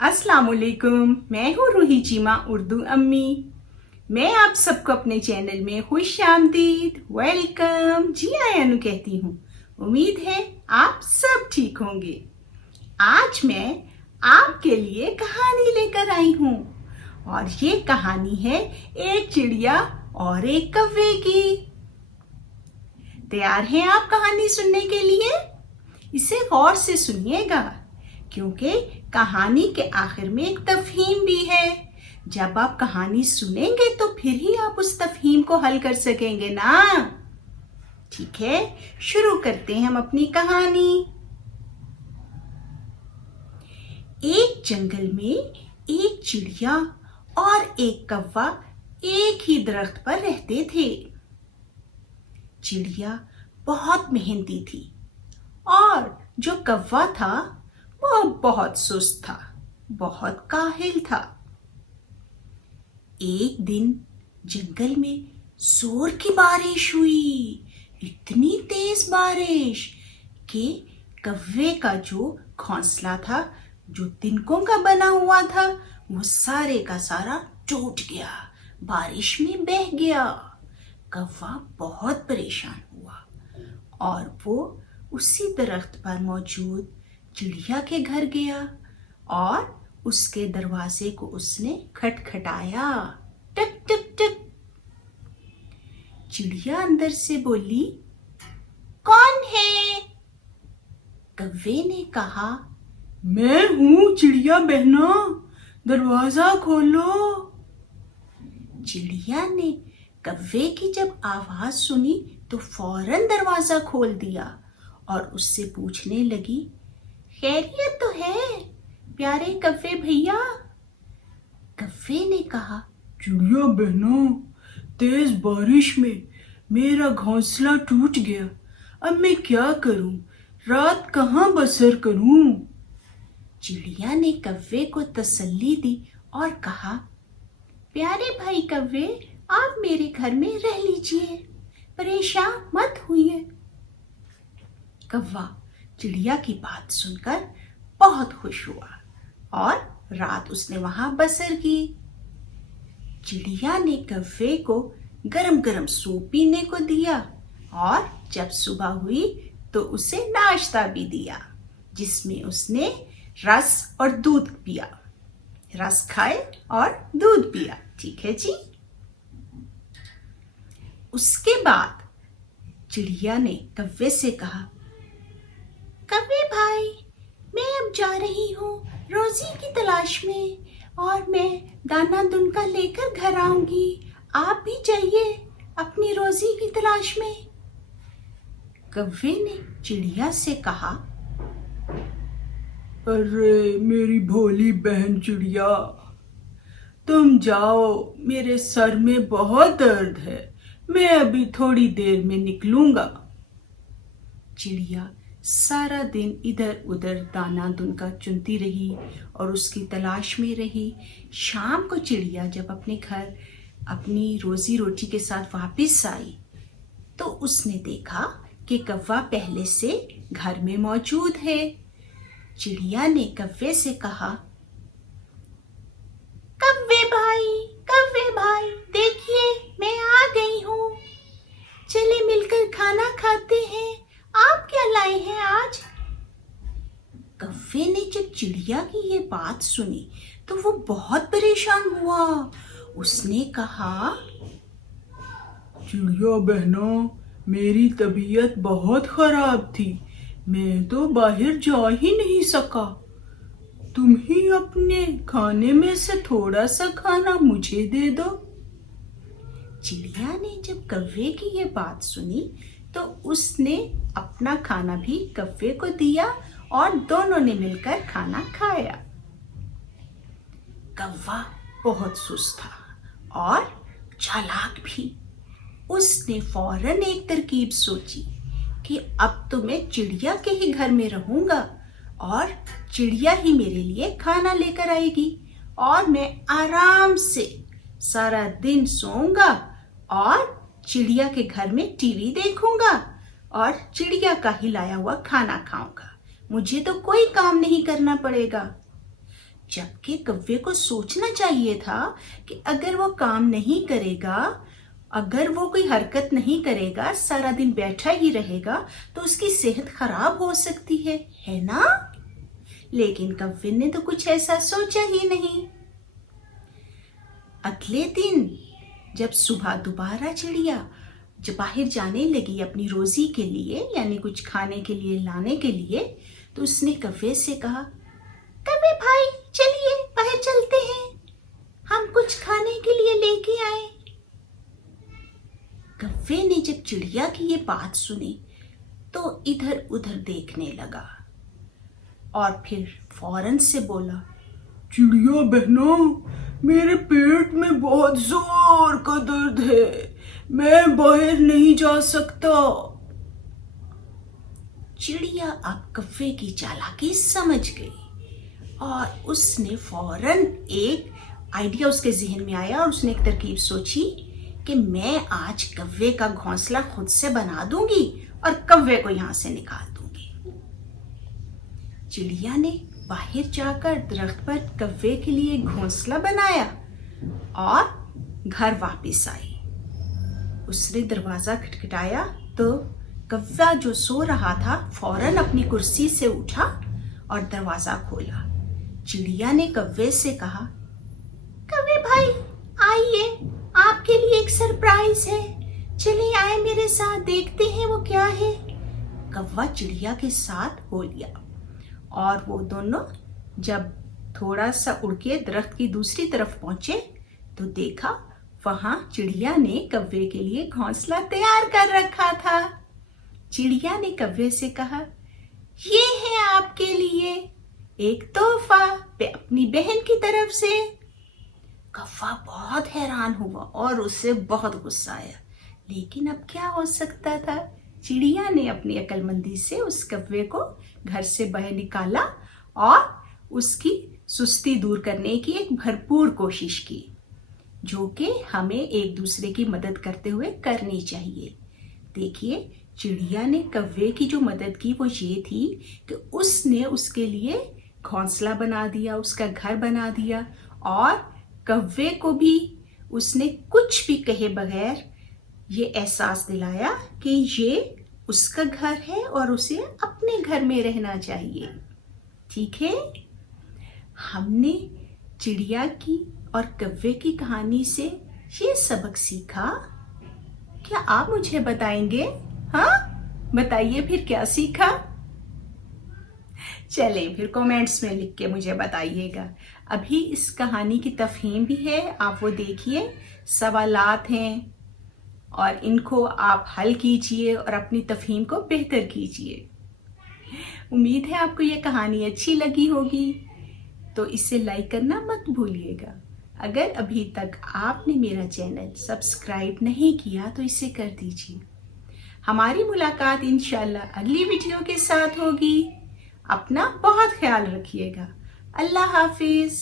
अस्सलामुअलैकुम, मैं हूँ रूही चीमा उर्दू अम्मी। मैं आप सबको अपने चैनल में खुश आमदीद, वेलकम जी आयानु कहती हूँ। उम्मीद है आप सब ठीक होंगे। आज मैं आपके लिए कहानी लेकर आई हूँ और ये कहानी है एक चिड़िया और एक कौवे की। तैयार हैं आप कहानी सुनने के लिए? इसे गौर से सुनिएगा क्योंकि कहानी के आखिर में एक तफहीम भी है। जब आप कहानी सुनेंगे तो फिर ही आप उस तफहीम को हल कर सकेंगे ना। ठीक है, शुरू करते हैं हम अपनी कहानी। एक जंगल में एक चिड़िया और एक कौवा एक ही दरख्त पर रहते थे। चिड़िया बहुत मेहनती थी और जो कौवा था वो बहुत सुस्त था, बहुत काहिल था। एक दिन जंगल में जोर की बारिश हुई, इतनी तेज बारिश कि कौवे का जो घोंसला था, जो तिनकों का बना हुआ था, वो सारे का सारा टूट गया, बारिश में बह गया। कौवा बहुत परेशान हुआ और वो उसी दरख्त पर मौजूद चिड़िया के घर गया और उसके दरवाजे को उसने खटखटाया। टक टक टक। चिड़िया अंदर से बोली, कौन है? कौवे ने कहा, मैं हूँ चिड़िया बहना, दरवाजा खोलो। चिड़िया ने कौवे की जब आवाज सुनी तो फौरन दरवाजा खोल दिया और उससे पूछने लगी, खैरियत तो है प्यारे कौवे भैया? कौवे ने कहा, चिड़िया बहना, तेज बारिश में मेरा घोंसला टूट गया, अब मैं क्या करूं, रात कहाँ बसर करूं? चिड़िया ने कौवे को तसल्ली दी और कहा, प्यारे भाई कौवे, आप मेरे घर में रह लीजिए, परेशान मत होइए। कौवा चिड़िया की बात सुनकर बहुत खुश हुआ और रात उसने वहां बसर की। चिड़िया ने कौवे को गरम गरम सूप पीने को दिया और जब सुबह हुई तो उसे नाश्ता भी दिया, जिसमें उसने रस और दूध पिया। रस खाए और दूध पिया, ठीक है जी। उसके बाद चिड़िया ने कौवे से कहा, कौवे भाई, मैं अब जा रही हूँ रोजी की तलाश में और मैं दाना दुनका लेकर घर आऊंगी। आप भी जाइए अपनी रोजी की तलाश में। कौवे ने चिड़िया से कहा, अरे मेरी भोली बहन चिड़िया, तुम जाओ, मेरे सर में बहुत दर्द है, मैं अभी थोड़ी देर में निकलूंगा। चिड़िया सारा दिन इधर उधर दाना दुनका चुनती रही और उसकी तलाश में रही। शाम को चिड़िया जब अपने घर अपनी रोजी रोटी के साथ वापस आई तो उसने देखा कि कौवा पहले से घर में मौजूद है। चिड़िया ने कौवे से कहा, कौवे भाई, देखिए मैं आ गई हूँ, चले मिलकर खाना खाते हैं। आप क्या लाए हैं आज? कौवे ने जब चिड़िया की ये बात सुनी तो वो बहुत परेशान हुआ। उसने कहा, चिड़िया बहना, मेरी तबीयत बहुत खराब थी, मैं तो बाहर जा ही नहीं सका, तुम ही अपने खाने में से थोड़ा सा खाना मुझे दे दो। चिड़िया ने जब कौवे की ये बात सुनी तो उसने अपना खाना भी कौवे को दिया और दोनों ने मिलकर खाना खाया। कौवा बहुत सुस्त था और चालाक भी। उसने फौरन एक तरकीब सोची कि अब तो मैं चिड़िया के ही घर में रहूंगा और चिड़िया ही मेरे लिए खाना लेकर आएगी और मैं आराम से सारा दिन सोऊंगा और चिड़िया के घर में टीवी देखूंगा और चिड़िया का ही लाया हुआ खाना खाऊंगा, मुझे तो कोई काम नहीं करना पड़ेगा। जबकि कव्वे को सोचना चाहिए था कि अगर वो काम नहीं करेगा, अगर वो कोई हरकत नहीं करेगा, सारा दिन बैठा ही रहेगा तो उसकी सेहत खराब हो सकती है ना? लेकिन कव्वे ने तो कुछ ऐसा सोचा ही नहीं। अगले दिन जब सुबह दोबारा चिड़िया जब बाहर जाने लगी अपनी रोजी के लिए, यानी कुछ खाने के लिए लाने के लिए, तो उसने कव्वे से कहा, कव्वे भाई चलिए बाहर चलते हैं, हम कुछ खाने के लिए लेके आए। कव्वे ने जब चिड़िया की ये बात सुनी तो इधर उधर देखने लगा और फिर फौरन से बोला, चिड़िया बहना, मेरे पेट में बहुत जोर का दर्द है, मैं बाहर नहीं जा सकता। चिड़िया अब कव्वे की चालाकी समझ गई और उसने फौरन एक आइडिया उसके जहन में आया और उसने एक तरकीब सोची कि मैं आज कव्वे का घोंसला खुद से बना दूंगी और कव्वे को यहां से निकाल दूंगी। चिड़िया ने बाहर जाकर दरख्त पर कव्वे के लिए घोंसला बनाया और घर वापस आई। उसने दरवाजा खटखटाया तो कव्वा जो सो रहा था फौरन अपनी कुर्सी से उठा और दरवाजा खोला। चिड़िया ने कव्वे से कहा, कव्वे भाई आइए, आपके लिए एक सरप्राइज है, चलिए आए मेरे साथ, देखते हैं वो क्या है। कव्वा चिड़िया के साथ हो लिया और वो दोनों जब थोड़ा सा उड़ के दरख्त की दूसरी तरफ पहुंचे तो देखा वहां चिड़िया ने कव्वे के लिए घोंसला तैयार कर रखा था। चिड़िया ने कव्वे से कहा, ये है आपके लिए एक तोहफा अपनी बहन की तरफ से। कव्वा बहुत हैरान हुआ और उसे बहुत गुस्सा आया, लेकिन अब क्या हो सकता था। चिड़िया ने अपनी अक्लमंदी से उस कव्वे को घर से बाहर निकाला और उसकी सुस्ती दूर करने की एक भरपूर कोशिश की, जो कि हमें एक दूसरे की मदद करते हुए करनी चाहिए। देखिए, चिड़िया ने कव्वे की जो मदद की वो ये थी कि उसने उसके लिए घोंसला बना दिया, उसका घर बना दिया और कव्वे को भी उसने कुछ भी कहे बगैर ये एहसास दिलाया कि ये उसका घर है और उसे अपने घर में रहना चाहिए। ठीक है, हमने चिड़िया की और कव्वे की कहानी से ये सबक सीखा। क्या आप मुझे बताएंगे? हाँ, बताइए फिर क्या सीखा। चले फिर कमेंट्स में लिख के मुझे बताइएगा। अभी इस कहानी की तफहीम भी है, आप वो देखिए, सवालात हैं और इनको आप हल कीजिए और अपनी तफहीम को बेहतर कीजिए। उम्मीद है आपको ये कहानी अच्छी लगी होगी, तो इसे लाइक करना मत भूलिएगा। अगर अभी तक आपने मेरा चैनल सब्सक्राइब नहीं किया तो इसे कर दीजिए। हमारी मुलाकात इंशाल्लाह अगली वीडियो के साथ होगी। अपना बहुत ख्याल रखिएगा। अल्लाह हाफिज।